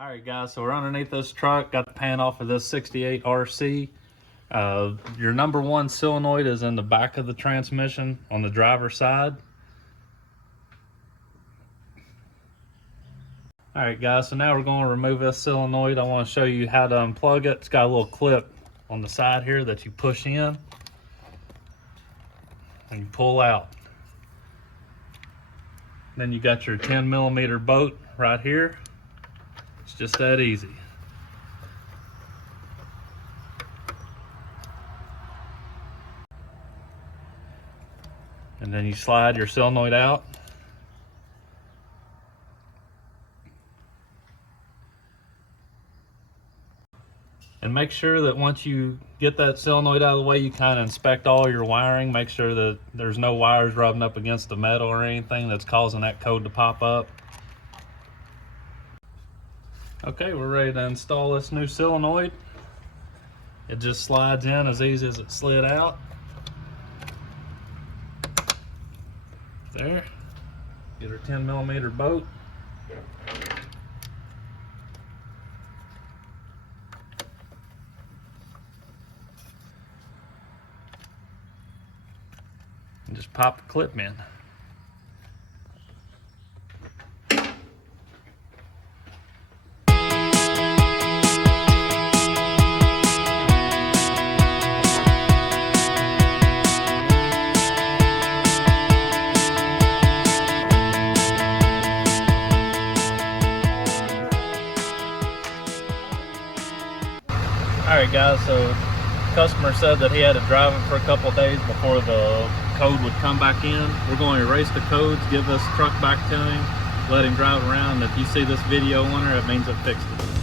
All right, guys, so we're underneath this truck, got the pan off of this 68rc. Your number one solenoid is in the back of the transmission on the driver's side. All right, guys, so now we're going to remove this solenoid. I want to show you how to unplug it. It's got a little clip on the side here that you push in and you pull out. Then you got your 10mm bolt right here. It's just that easy. And then you slide your solenoid out. And make sure that once you get that solenoid out of the way, you kind of inspect all your wiring. Make sure that there's no wires rubbing up against the metal or anything that's causing that code to pop up. Okay, we're ready to install this new solenoid. It just slides in as easy as it slid out. There. Get our 10mm bolt. And just pop the clip in. Alright guys, so the customer said that he had to drive it for a couple of days before the code would come back in. We're going to erase the codes, give this truck back to him, let him drive around. If you see this video on her, it means it fixed it.